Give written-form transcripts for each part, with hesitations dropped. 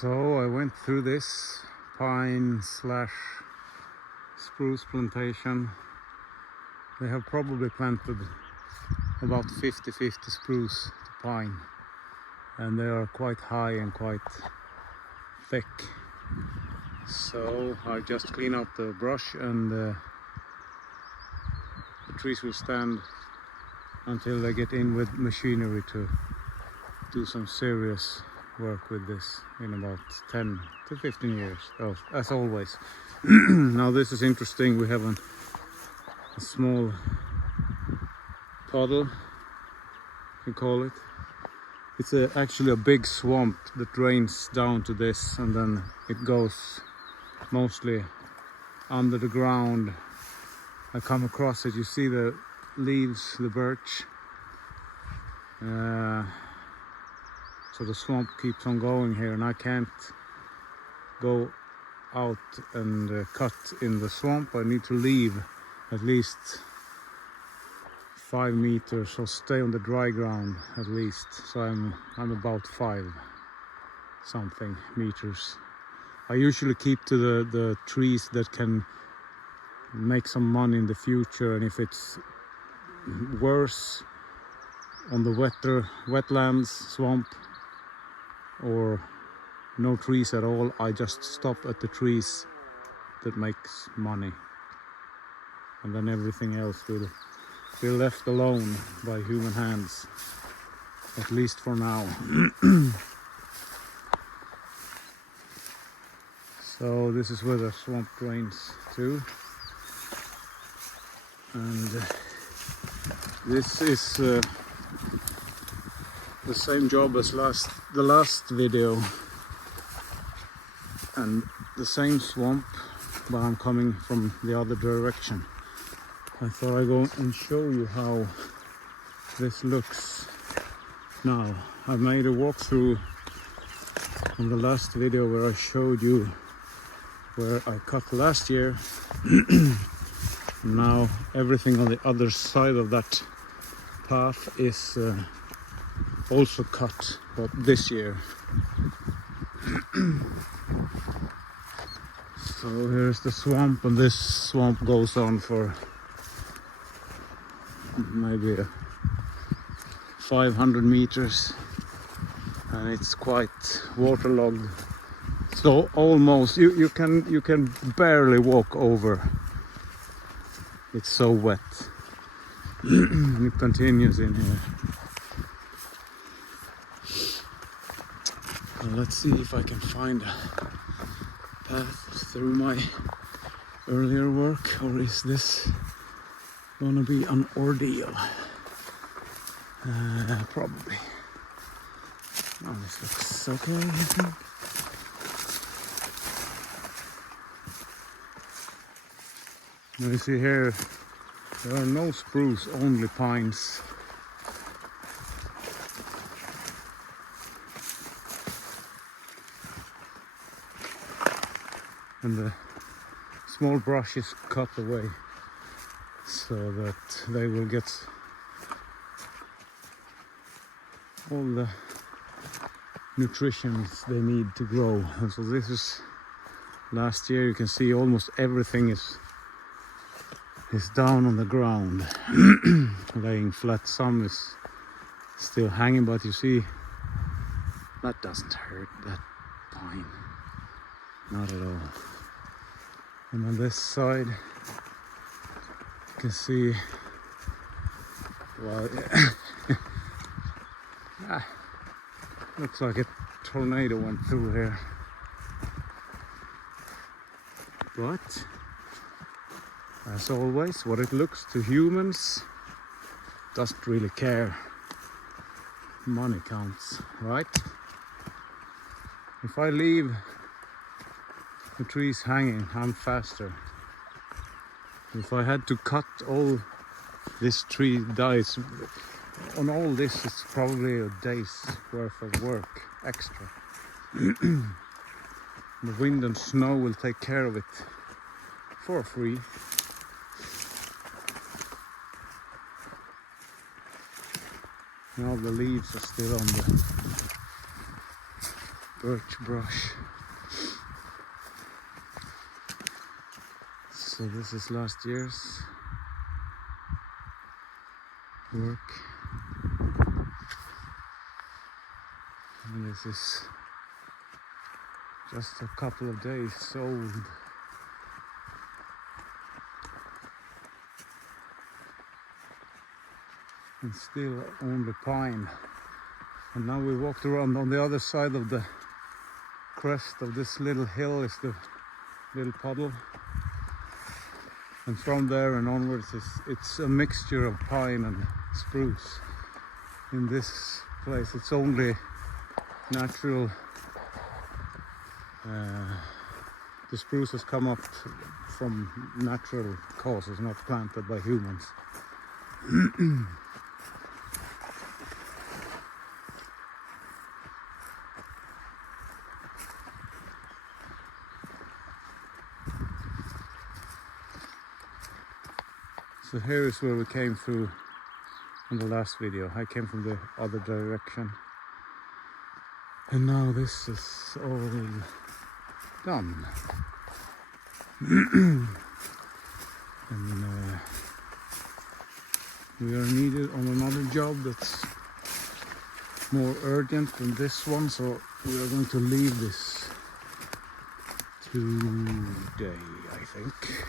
So I went through this pine slash spruce plantation. They have probably planted about 50-50 spruce to pine, and they are quite high and quite thick. So I just clean out the brush, and the trees will stand until they get in with machinery to do some serious work with this in about 10 to 15 years, as always. Now this is interesting. We have a small puddle, you call it. It's actually a big swamp that drains down to this, and then it goes mostly under the ground. I come across it, you see the leaves, the birch. So the swamp keeps on going here, and I can't go out and cut in the swamp. I need to leave at least 5 meters or stay on the dry ground at least. So I'm about 5 something meters. I usually keep to the trees that can make some money in the future, and if it's worse on the wetlands, swamp, or no trees at all, I just stop at the trees that makes money, and then everything else will be left alone by human hands, at least for now. So this is where the swamp drains to, and this is the same job as the last video, and the same swamp, but I'm coming from the other direction. I thought I'd go and show you how this looks now. I made a walkthrough on the last video where I showed you where I cut last year. Now everything on the other side of that path is also cut, but this year. So here's the swamp, and this swamp goes on for maybe 500 meters, and it's quite waterlogged. So almost you can barely walk over. It's so wet. It continues in here. Let's see if I can find a path through my earlier work, or is this gonna be an ordeal? Probably. Oh, this looks okay, I think. Now you see here, there are no spruce, only pines. And the small brush is cut away so that they will get all the nutrition they need to grow. And so this is last year. You can see almost everything is down on the ground, laying flat. Some is still hanging, but you see that doesn't hurt, that pine, not at all. And on this side you can see, well, looks like a tornado went through here, but as always, what it looks to humans doesn't really care. Money counts, right? If I leave the trees hanging, I'm faster. If I had to cut all this tree dies, on all this it's probably a day's worth of work extra. The wind and snow will take care of it for free. And all the leaves are still on the birch brush. So this is last year's work, and this is just a couple of days old. And still only pine. And now we walked around on the other side of the crest of this little hill is the little puddle. and from there and onwards it's a mixture of pine and spruce. In this place it's only natural. The spruce has come up from natural causes, not planted by humans. So here is where we came through in the last video. I came from the other direction. And now this is all done. And we are needed on another job that's more urgent than this one, so we are going to leave this today, I think,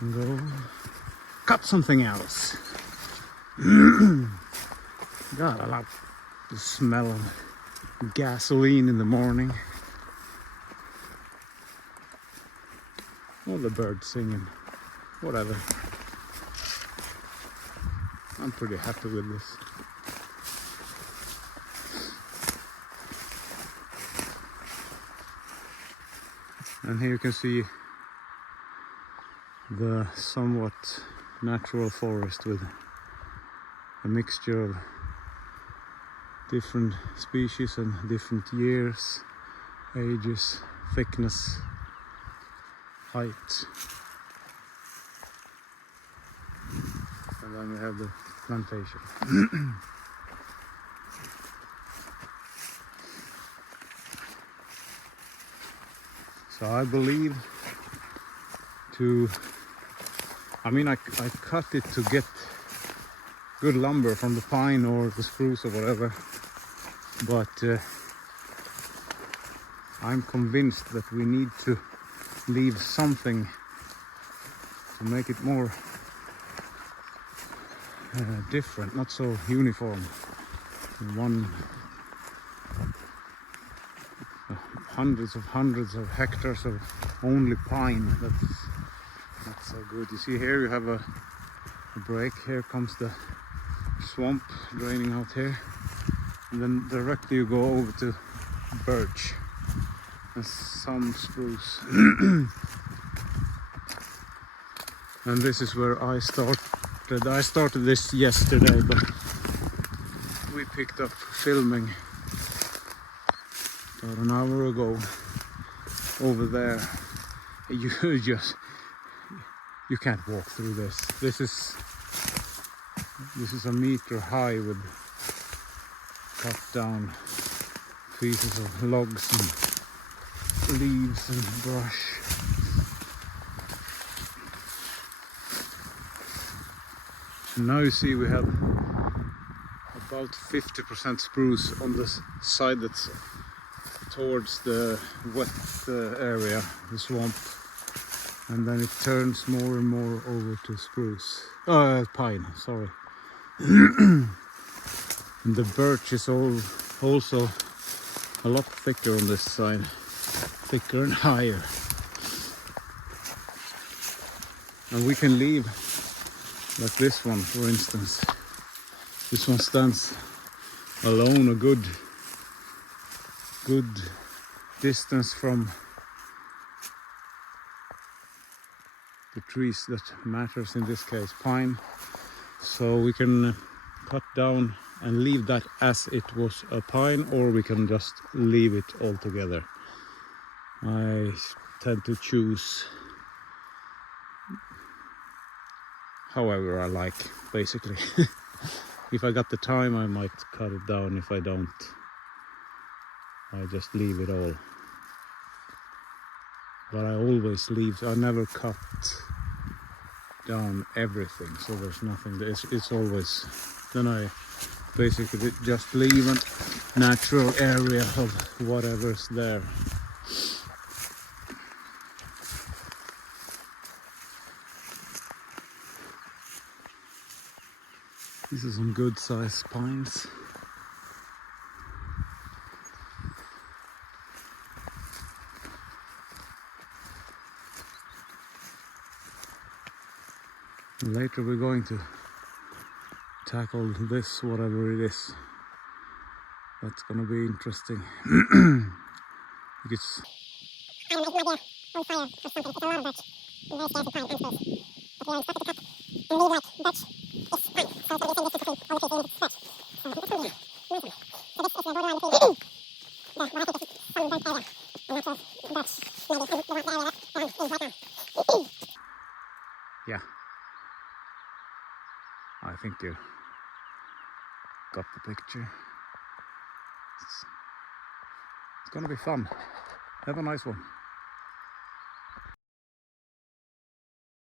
and go cut something else. God, I love the smell of gasoline in the morning. All the birds singing, whatever. I'm pretty happy with this. And here you can see the somewhat natural forest with a mixture of different species and different years, ages, thickness, height. And then we have the plantation. So I believe I cut it to get good lumber from the pine or the spruce or whatever, but I'm convinced that we need to leave something to make it more different, not so uniform. Hundreds of hectares of only pine. That's not so good. You see here you have a break. Here comes the swamp draining out here, and then directly you go over to birch and some spruce. And this is where I started. I started this yesterday, but we picked up filming about an hour ago over there. You can't walk through this. This is a meter high with cut down pieces of logs and leaves and brush. So now you see we have about 50% spruce on the side that's towards the wet area, the swamp, and then it turns more and more over to spruce, pine, sorry. And the birch is also a lot thicker on this side, thicker and higher. And we can leave like this one, for instance. This one stands alone a good distance from the trees that matters, in this case pine, so we can cut down and leave that as it was a pine, or we can just leave it altogether. I tend to choose however I like, basically. If I got the time I might cut it down, if I don't I just leave it all. But I always leave, I never cut down everything, so there's nothing, it's always, then I basically just leave a natural area of whatever's there. These are some good sized pines. Later we're going to tackle this, whatever it is. That's gonna be interesting. Because I don't know, it might be on fire or something. It's a lot of birch. I'm very scared to climb onto those. But we are expected to cut and leave like birch is fine. So it's going to be the same distance between all the trees in this stretch. So it's going to be nice one. So this is the borderline between the what I think is some burnt area and natural birch, maybe, and the area that's around trees right now. yeah, I think you got the picture. It's gonna be fun. Have a nice one.